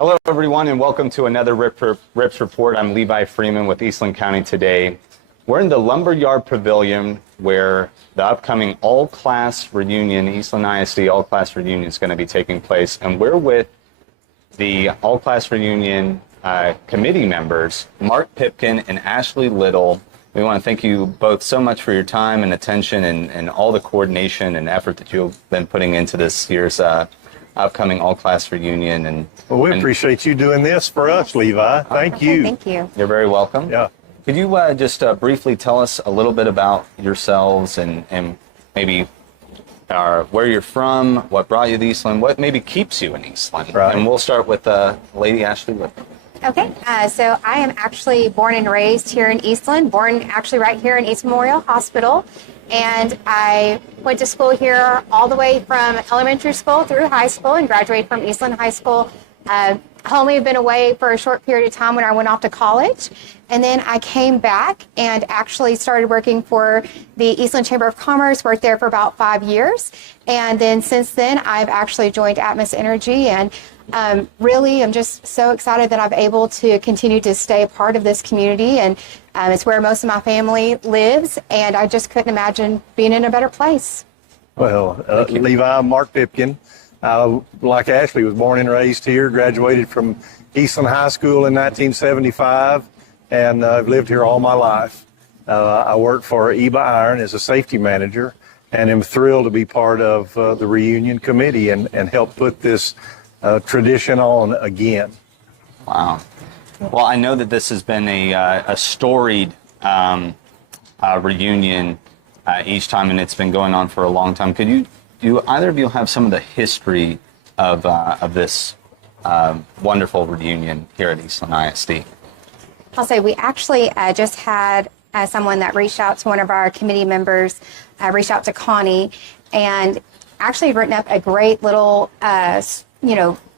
Hello, everyone, and welcome to another Rips Report. I'm Levi Freeman with Eastland County today. We're in the Lumberyard Pavilion where the upcoming all-class reunion, Eastland ISD all-class reunion, is going to be taking place. And we're with the all-class reunion committee members, Mark Pipkin and Ashley Little. We want to thank you both so much for your time and attention and all the coordination and effort that you've been putting into this year's upcoming all-class reunion. And well, we appreciate you doing this for us, Levi. Thank you. Thank you. You're very welcome. Yeah. Could you just briefly tell us a little bit about yourselves and maybe where you're from, what brought you to Eastland, what maybe keeps you in Eastland? Right. And we'll start with Lady Ashley Little. Okay, so I am actually born and raised here in Eastland, born actually right here in East Memorial Hospital. And I went to school here all the way from elementary school through high school and graduated from Eastland High School. I only have been away for a short period of time when I went off to college. And then I came back and actually started working for the Eastland Chamber of Commerce, worked there for about 5 years. And then since then, I've actually joined Atmos Energy, and really I'm just so excited that I'm able to continue to stay a part of this community. And it's where most of my family lives, and I just couldn't imagine being in a better place. Well, Levi, I'm Mark Pipkin. Like Ashley, was born and raised here, graduated from Eastland High School in 1975, and I've lived here all my life. I work for EBA Iron as a safety manager, and am thrilled to be part of the reunion committee and help put this tradition on again. Wow. Well, I know that this has been a storied reunion each time, and it's been going on for a long time. Do either of you have some of the history of this wonderful reunion here at Eastland ISD? I'll say we actually just had someone that reached out to one of our committee members, reached out to Connie, and actually written up a great little,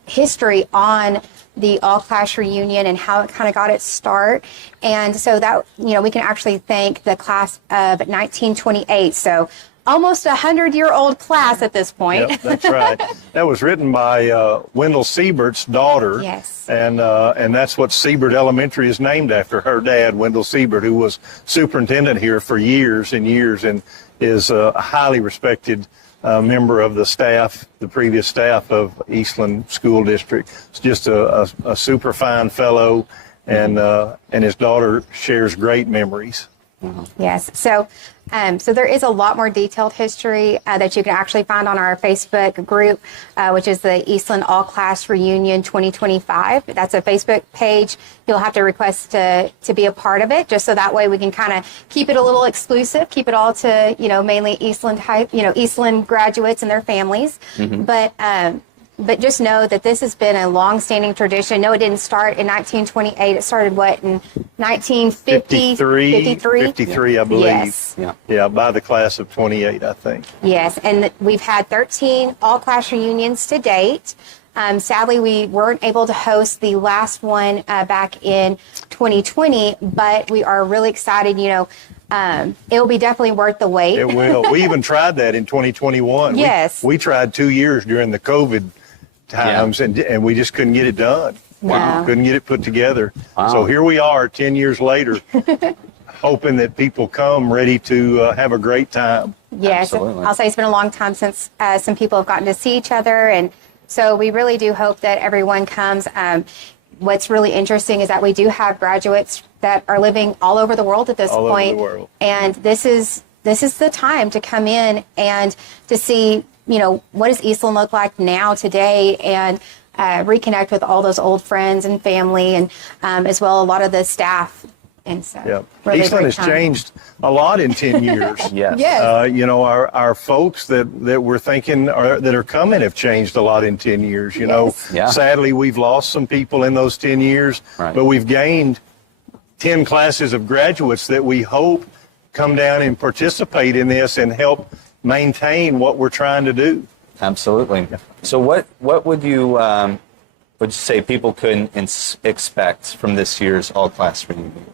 history on the all-class reunion and how it kind of got its start. And so that, we can actually thank the class of 1928. So almost 100-year-old class at this point. Yep, that's right. That was written by Wendell Siebert's daughter. Yes. And that's what Siebert Elementary is named after, her dad, Wendell Siebert, who was superintendent here for years and years and is a highly respected member of the staff, the previous staff of Eastland School District. It's just a super fine fellow, and his daughter shares great memories. Yes. So there is a lot more detailed history that you can actually find on our Facebook group, which is the Eastland All Class Reunion 2025. That's a Facebook page. You'll have to request to be a part of it, just so that way we can kind of keep it a little exclusive, keep it all to, mainly Eastland graduates and their families. Mm-hmm. But just know that this has been a long-standing tradition. No, it didn't start in 1928. It started, in 1950? 53, I believe. Yes. Yeah, by the class of 28, I think. Yes, and we've had 13 all-class reunions to date. Sadly, we weren't able to host the last one back in 2020, but we are really excited. It'll be definitely worth the wait. It will. We even tried that in 2021. Yes. We tried 2 years during the COVID times, and we just couldn't get it done. Wow. Couldn't get it put together. Wow. So here we are 10 years later, hoping that people come ready to have a great time. Yes, Absolutely. I'll say it's been a long time since some people have gotten to see each other, and so we really do hope that everyone comes. What's really interesting is that we do have graduates that are living all over the world at this point. All over the world. And this is the time to come in and to see, what does Eastland look like now today, and reconnect with all those old friends and family, and as well a lot of the staff. And so, really Eastland has changed a lot in 10 years. Yes. Yes. Our folks that we're thinking that are coming have changed a lot in 10 years. Yeah. Sadly, we've lost some people in those 10 years, Right. but we've gained 10 classes of graduates that we hope come down and participate in this and help maintain what we're trying to do. Absolutely. So what would you say people could expect from this year's all-class reunion?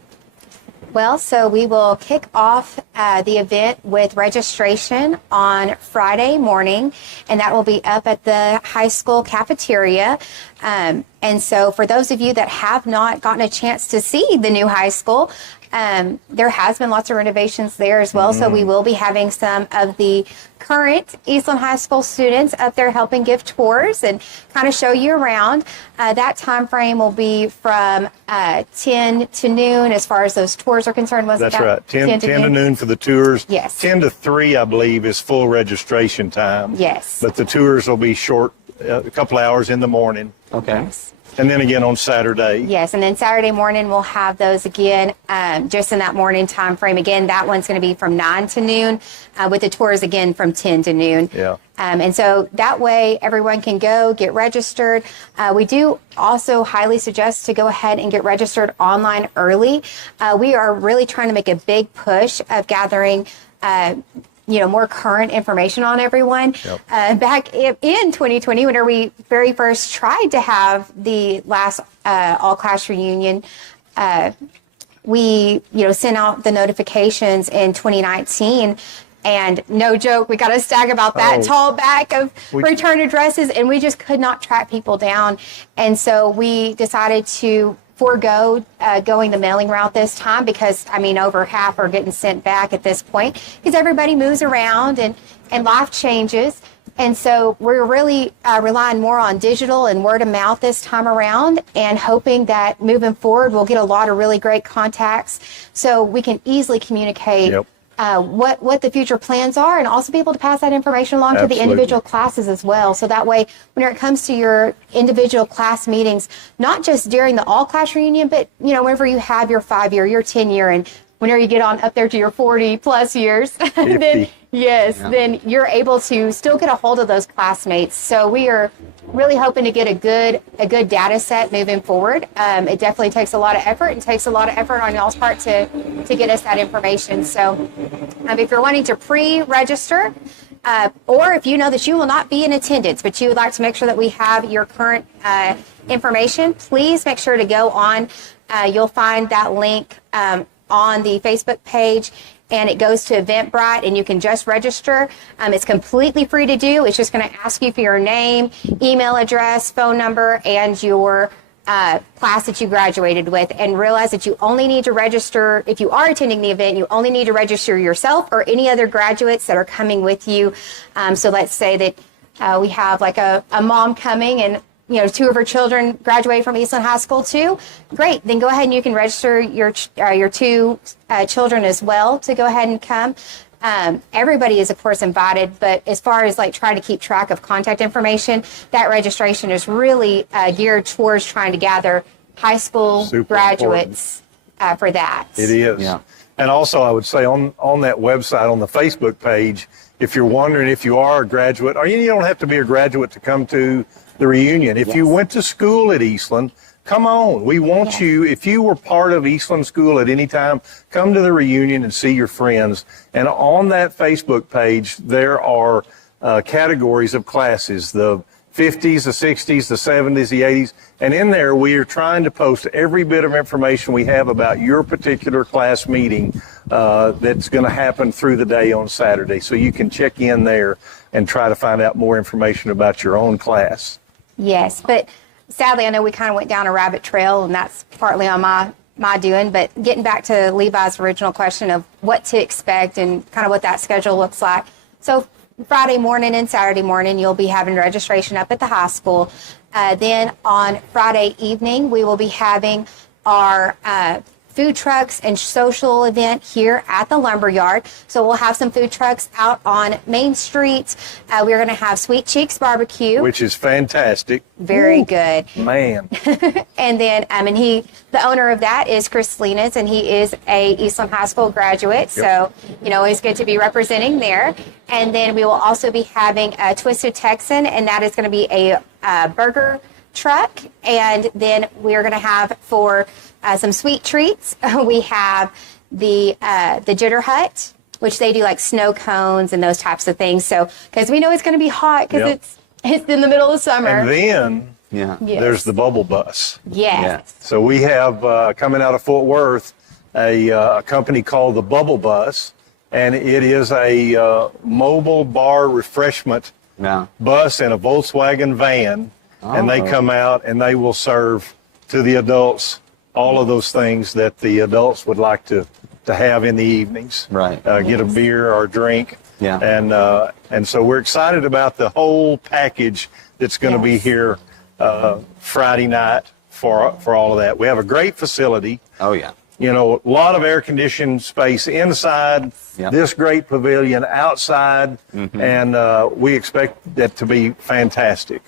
Well, so we will kick off the event with registration on Friday morning, and that will be up at the high school cafeteria. And so for those of you that have not gotten a chance to see the new high school, there has been lots of renovations there as well. So we will be having some of the current Eastland High School students up there helping give tours and kind of show you around. That time frame will be from 10 to noon as far as those tours are concerned. That's right. 10 to noon for the tours. Yes. 10 to 3, I believe, is full registration time. Yes. But the tours will be short, a couple hours in the morning. Okay. And then again on Saturday. Yes, and then Saturday morning we'll have those again, just in that morning time frame. Again, that one's going to be from 9 to noon, with the tours again from 10 to noon. Yeah. And so that way everyone can go get registered. We do also highly suggest to go ahead and get registered online early. We are really trying to make a big push of gathering more current information on everyone. Yep. Back in 2020, whenever we very first tried to have the last all-class reunion, we sent out the notifications in 2019. And no joke, we got a stack about that tall back of return addresses, and we just could not track people down. And so we decided to forego going the mailing route this time because, over half are getting sent back at this point because everybody moves around and life changes. And so we're really relying more on digital and word of mouth this time around and hoping that moving forward, we'll get a lot of really great contacts so we can easily communicate what the future plans are, and also be able to pass that information along to the individual classes as well. So that way, when it comes to your individual class meetings, not just during the all-class reunion, but, whenever you have your 5-year, your 10-year, and whenever you get on up there to your 40-plus years, then you're able to still get a hold of those classmates. So we are really hoping to get a good data set moving forward. It definitely takes a lot of effort and takes a lot of effort on y'all's part to get us that information. So if you're wanting to pre-register, or if you know that you will not be in attendance, but you would like to make sure that we have your current information, please make sure to go on. You'll find that link on the Facebook page, and it goes to Eventbrite, and you can just register. It's completely free to do. It's just going to ask you for your name, email address, phone number, and your class that you graduated with, and realize that you only need to register, if you are attending the event, you only need to register yourself or any other graduates that are coming with you. So let's say that we have like a mom coming and 2 of her children graduate from Eastland High School too. Great. Then go ahead and you can register your 2 children as well to go ahead and come. Everybody is, of course, invited, but as far as trying to keep track of contact information, that registration is really geared towards trying to gather high school graduates for that. It is. Yeah. And also, I would say on that website, on the Facebook page, if you're wondering if you are a graduate, or you don't have to be a graduate to come to the reunion. If you went to school at Eastland, come on. We want you, if you were part of Eastland School at any time, come to the reunion and see your friends. And on that Facebook page, there are categories of classes, the 50s, the 60s, the 70s, the 80s. And in there, we are trying to post every bit of information we have about your particular class meeting that's going to happen through the day on Saturday. So you can check in there and try to find out more information about your own class. Yes, but sadly, I know we kind of went down a rabbit trail, and that's partly on my doing. But getting back to Levi's original question of what to expect and kind of what that schedule looks like. So Friday morning and Saturday morning, you'll be having registration up at the high school. Then on Friday evening, we will be having our food trucks and social event here at the Lumberyard. So we'll have some food trucks out on Main Street. We're going to have Sweet Cheeks Barbecue, which is fantastic. Very good, man. And then the owner of that is Chris Salinas, and he is a Eastland High School graduate. So it's good to be representing there. And then we will also be having a Twisted Texan, and that is going to be a burger truck. And then we're going to have for some sweet treats. We have the Jitter Hut, which they do like snow cones and those types of things. So, because we know it's going to be hot because it's in the middle of summer. And then there's the bubble bus. Yes. So we have coming out of Fort Worth a company called the Bubble Bus, and it is a mobile bar refreshment bus and a Volkswagen van, and they come out and they will serve to the adults all of those things that the adults would like to have in the evenings. Right. Get a beer or a drink. Yeah. And so we're excited about the whole package that's going to be here Friday night for all of that. We have a great facility. Oh, yeah. You know, a lot of air conditioned space inside this great pavilion, outside, and we expect that to be fantastic.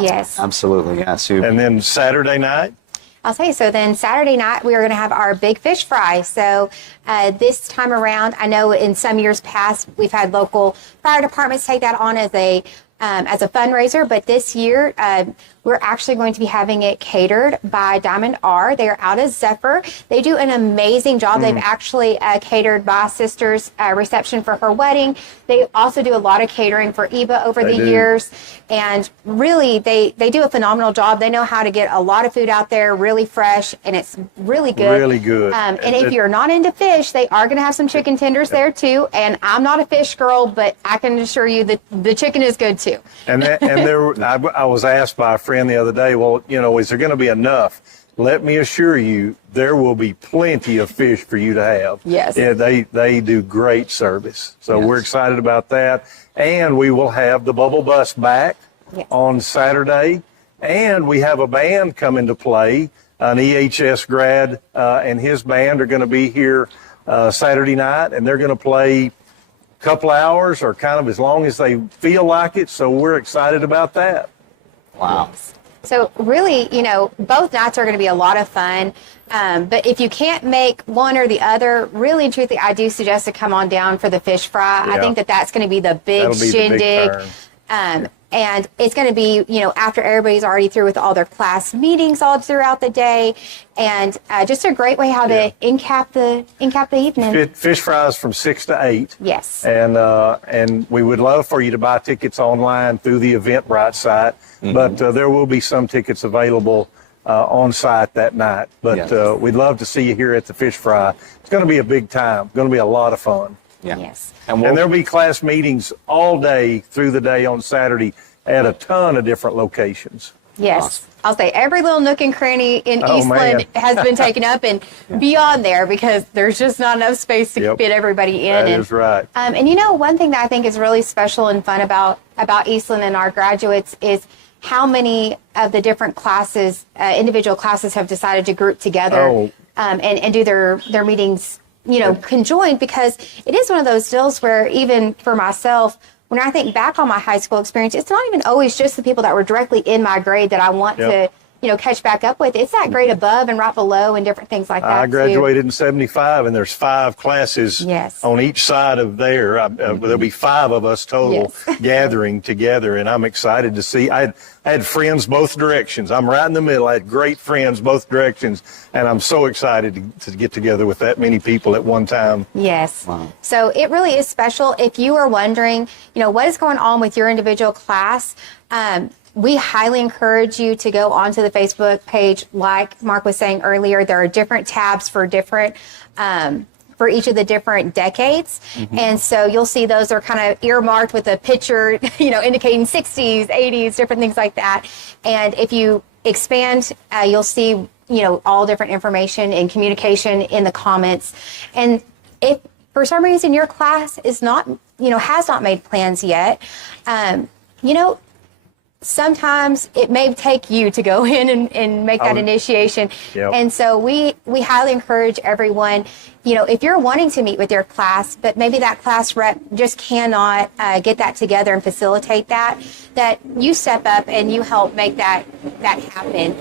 Yes. Absolutely, yeah. So, And then Saturday night, I'll tell you, so then Saturday night, we are going to have our big fish fry. So this time around, I know in some years past, we've had local fire departments take that on as a fundraiser, but this year we're actually going to be having it catered by Diamond R. They are out of Zephyr. They do an amazing job. They've actually catered my sister's reception for her wedding. They also do a lot of catering for Eva over the years. And really, they do a phenomenal job. They know how to get a lot of food out there, really fresh, and it's really good. Really good. And if you're not into fish, they are going to have some chicken tenders there too. And I'm not a fish girl, but I can assure you that the chicken is good too. and I was asked by a friend the other day, well, you know, is there going to be enough? Let me assure you, there will be plenty of fish for you to have. Yes. Yeah, they do great service. So we're excited about that. And we will have the Bubble Bus back on Saturday. And we have a band coming to play. An EHS grad and his band are going to be here Saturday night, and they're going to play couple hours or kind of as long as they feel like it. So we're excited about that. wow. So really, you know, both nights are going to be a lot of fun. But if you can't make one or the other, really and truthfully, I do suggest to come on down for the fish fry. I think that's going to be the big That'll be shindig. the big turn. And it's going to be, you know, after everybody's already through with all their class meetings all throughout the day, and just a great way how to encap the evening. Fish fries from 6 to 8. Yes. And we would love for you to buy tickets online through the Eventbrite site, but there will be some tickets available on site that night. But we'd love to see you here at the fish fry. It's going to be a big time. Going to be a lot of fun. Yeah. Yes. And there'll be class meetings all day through the day on Saturday at a ton of different locations. Yes. Awesome. I'll say every little nook and cranny in Eastland has been taken up and beyond there, because there's just not enough space to fit everybody in. That is right. And you know, one thing that I think is really special and fun about Eastland and our graduates is how many of the different classes, individual classes, have decided to group together and do their meetings, you know, conjoined, because it is one of those deals where even for myself, when I think back on my high school experience, it's not even always just the people that were directly in my grade that I want to, you know, catch back up with. It's that grade above and right below and different things like that. I graduated in 75, and there's 5 classes on each side of there. There'll be 5 of us total gathering together, and I'm excited to see. I had friends both directions. I'm right in the middle. I had great friends both directions, and I'm so excited to get together with that many people at one time. Yes. Wow. So it really is special. If you are wondering, you know, what is going on with your individual class, we highly encourage you to go onto the Facebook page. Like Mark was saying earlier, there are different tabs for different for each of the different decades. And so you'll see those are kind of earmarked with a picture, you know, indicating 60s, 80s, different things like that. And if you expand, you'll see, you know, all different information and communication in the comments. And if for some reason your class is not, you know, has not made plans yet, you know, sometimes it may take you to go in and make that initiation. And so we highly encourage everyone, you know, if you're wanting to meet with your class, but maybe that class rep just cannot get that together and facilitate that you step up and you help make that happen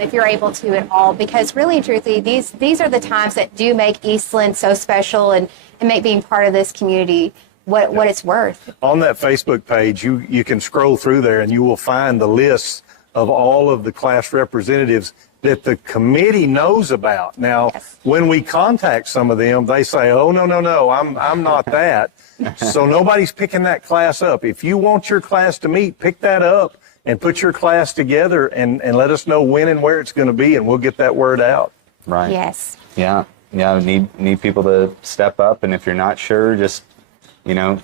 if you're able to at all. Because really and truthfully, these are the times that do make Eastland so special and make being part of this community what it's worth. On that Facebook page, you can scroll through there and you will find the lists of all of the class representatives that the committee knows about. Now, when we contact some of them, they say, oh, no, I'm not that. So nobody's picking that class up. If you want your class to meet, pick that up and put your class together and let us know when and where it's going to be, and we'll get that word out. Right. Yes. Yeah. need people to step up. And if you're not sure, just,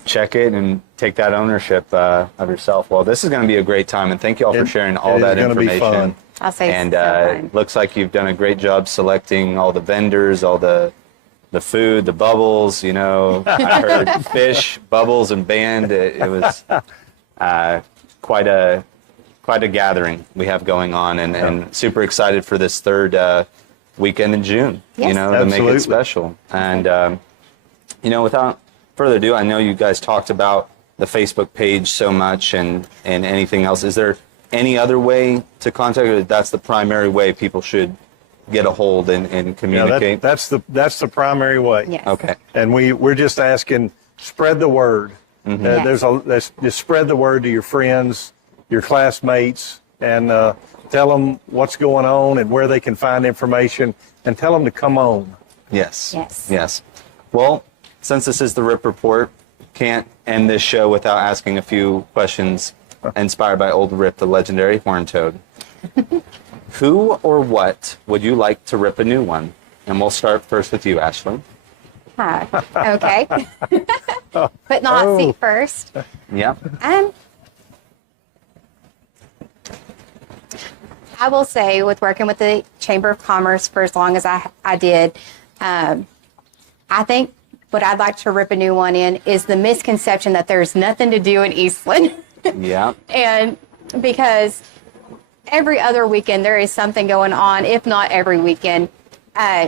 check it and take that ownership of yourself. Well, this is going to be a great time. And thank you all for sharing all that information. Fun. I'll say and so fun. looks like you've done a great job selecting all the vendors, all the food, the bubbles, I heard fish, bubbles, and band. It was quite a gathering we have going on, and super excited for this third weekend in June, Yes. to make Absolutely. it special. And, without further ado, I know you guys talked about the Facebook page so much and anything else. Is there any other way to contact you? That's the primary way people should get a hold and communicate? That's the primary way. Yes. Okay. And we're just asking, spread the word. Yes. Just spread the word to your friends, your classmates, and tell them what's going on and where they can find information, and tell them to come on. Yes. Yes. Yes. Well, since this is the RIP Report, can't end this show without asking a few questions inspired by old Rip, the legendary horn toad. Who or what would you like to rip a new one? And we'll start first with you, Ashley. Okay. Putting the hot seat first. Yeah. I will say, with working with the Chamber of Commerce for as long as I did, I think what I'd like to rip a new one in is the misconception that there's nothing to do in Eastland. Yeah. And because every other weekend there is something going on, if not every weekend.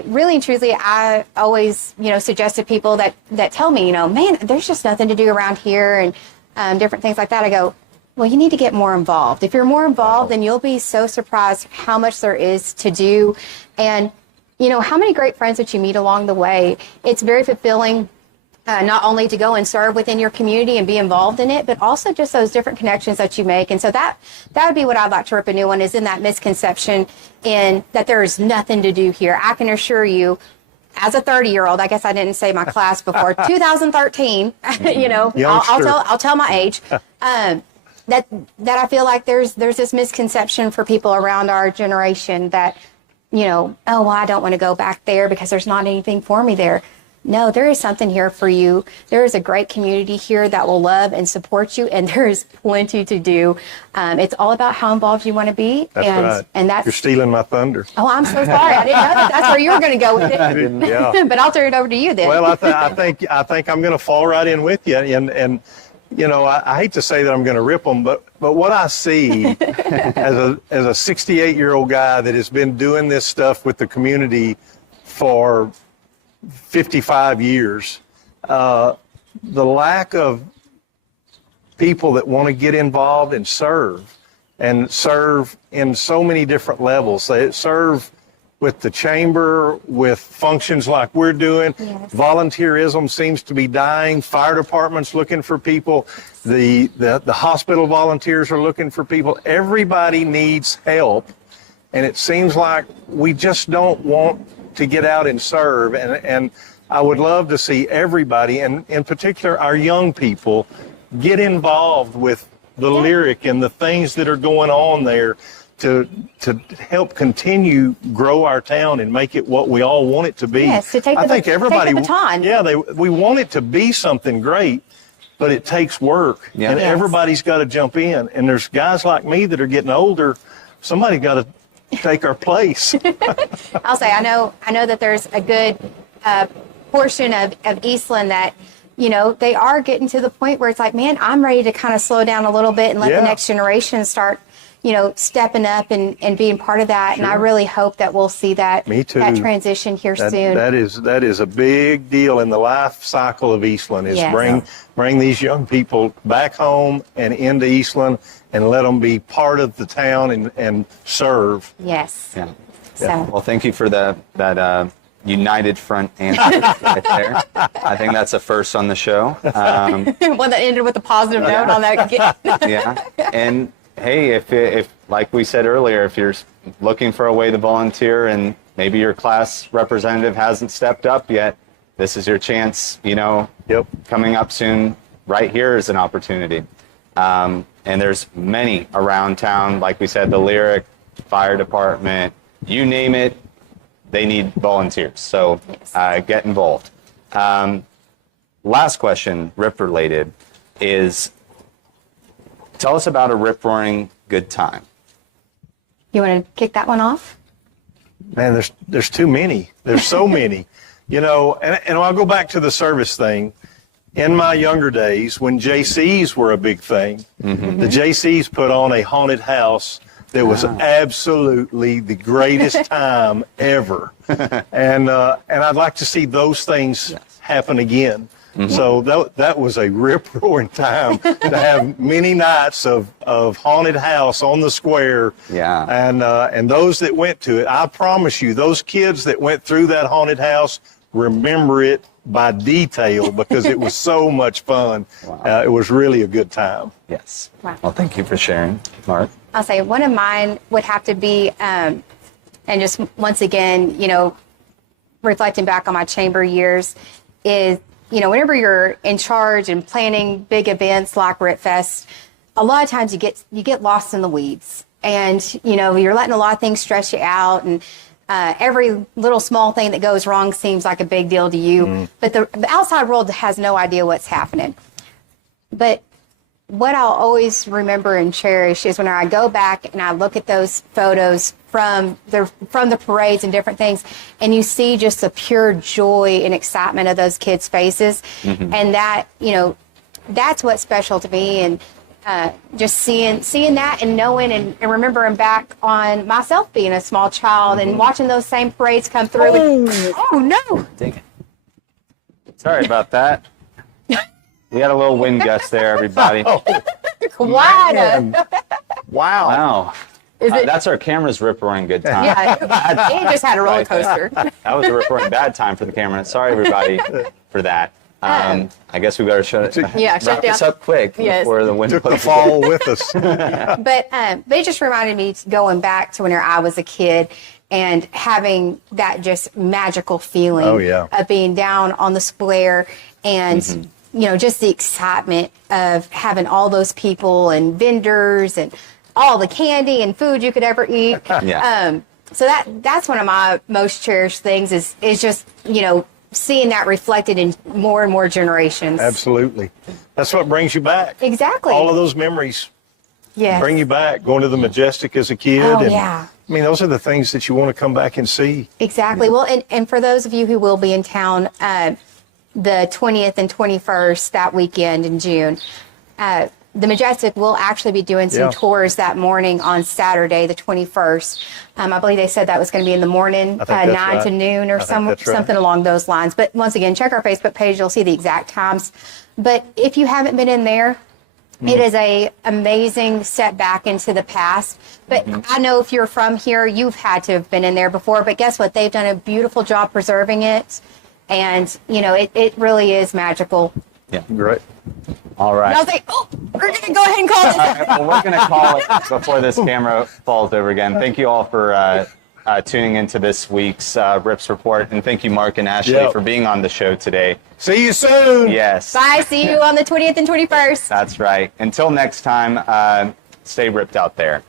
Really and truly, I always, suggest to people that tell me, man, there's just nothing to do around here and different things like that. I go, well, you need to get more involved. If you're more involved, then you'll be so surprised how much there is to do. And, how many great friends that you meet along the way. It's very fulfilling. Not only to go and serve within your community and be involved in it, but also just those different connections that you make. And so that would be what I'd like to rip a new one, is in that misconception in that there is nothing to do here. I can assure you, as a 30-year-old, I guess I didn't say my class before, 2013, I'll tell my age, that I feel like there's this misconception for people around our generation that, oh, well, I don't want to go back there because there's not anything for me there. No, there is something here for you. There is a great community here that will love and support you, and there is plenty to do. It's all about how involved you want to be. That's right. And that's, You're stealing my thunder. oh, I'm so sorry. I didn't know that's where you were going to go with it. Yeah. But I'll turn it over to you then. Well, I think I'm going to fall right in with you, and I hate to say that I'm going to rip them, but what I see as a 68-year-old guy that has been doing this stuff with the community for 55 years, the lack of people that want to get involved and serve in so many different levels. They serve with the chamber, with functions like we're doing. Yes. Volunteerism seems to be dying. Fire department's looking for people. The hospital volunteers are looking for people. Everybody needs help, and it seems like we just don't want to get out and serve, and I would love to see everybody, and in particular our young people, get involved with the lyric and the things that are going on there to help continue grow our town and make it what we all want it to be. Yes, to take I the, think everybody, take the baton. yeah, we want it to be something great, but it takes work, Yeah. and Yes. everybody's got to jump in. And there's guys like me that are getting older. Somebody got to take our place. I'll say, I know that there's a good portion of Eastland that, they are getting to the point where it's like, man, I'm ready to kind of slow down a little bit and let Yeah. the next generation start, stepping up and being part of that. And I really hope that we'll see that, Me too. that transition here soon. That is a big deal in the life cycle of Eastland, is Yes. bring these young people back home and into Eastland and let them be part of the town and serve. Yes. Yeah. So, Well, thank you for that united front answer right there. I think that's a first on the show. one that ended with a positive note on that. Yeah. And hey, if like we said earlier, if you're looking for a way to volunteer and maybe your class representative hasn't stepped up yet, this is your chance, Yep. coming up soon. Right here is an opportunity. And there's many around town, like we said, the Lyric, fire department, you name it, they need volunteers. So get involved. Last question, rip related, is tell us about a rip roaring good time. You want to kick that one off? Man, there's too many. There's so many. And I'll go back to the service thing. In my younger days, when JCs were a big thing, the JCs put on a haunted house that was absolutely the greatest time ever. And I'd like to see those things happen again. So that was a rip-roaring time to have many nights of haunted house on the square. Yeah. And those that went to it, I promise you, those kids that went through that haunted house remember it by detail because it was so much fun. Wow. It was really a good time. Yes. Wow. Well, thank you for sharing, Mark. I'll say one of mine would have to be, and just once again, reflecting back on my chamber years, is, whenever you're in charge and planning big events like Rip Fest, a lot of times you get lost in the weeds, and you're letting a lot of things stress you out, and every little small thing that goes wrong seems like a big deal to you, but the outside world has no idea what's happening. But what I'll always remember and cherish is when I go back and I look at those photos from the parades and different things, and you see just the pure joy and excitement of those kids' faces, and that that's what's special to me. And just seeing that and knowing and remembering back on myself being a small child and watching those same parades come through. Oh no! Dang it. Sorry about that. We had a little wind gust there, everybody. Wow! Wow. Is it? That's our camera's rip roaring good time. Yeah, he just had a roller coaster. That was a rip roaring bad time for the camera. Sorry, everybody, for that. I guess we better shut shut wrap this down. up quick before the wind Took the blows. fall with us. But it just reminded me going back to when I was a kid and having that just magical feeling of being down on the square and just the excitement of having all those people and vendors and all the candy and food you could ever eat. So that's one of my most cherished things is just seeing that reflected in more and more generations. Absolutely. That's what brings you back. Exactly. All of those memories Yes. bring you back. Going to the Majestic as a kid. Oh, and, yeah. I mean, those are the things that you want to come back and see. Exactly. Well, and for those of you who will be in town, the 20th and 21st, that weekend in June, the Majestic will actually be doing some tours that morning on Saturday, the 21st. I believe they said that was going to be in the morning, 9 to noon or something along those lines. But once again, check our Facebook page. You'll see the exact times. But if you haven't been in there, it is a amazing step back into the past. But I know if you're from here, you've had to have been in there before. But guess what? They've done a beautiful job preserving it. And, it really is magical. Yeah. Great. All right. And I was like, we're going to go ahead and call it. Well, we're going to call it before this camera falls over again. Thank you all for tuning into this week's RIPS report. And thank you, Mark and Ashley, for being on the show today. See you soon. Yes. Bye. See you on the 20th and 21st. That's right. Until next time, stay ripped out there.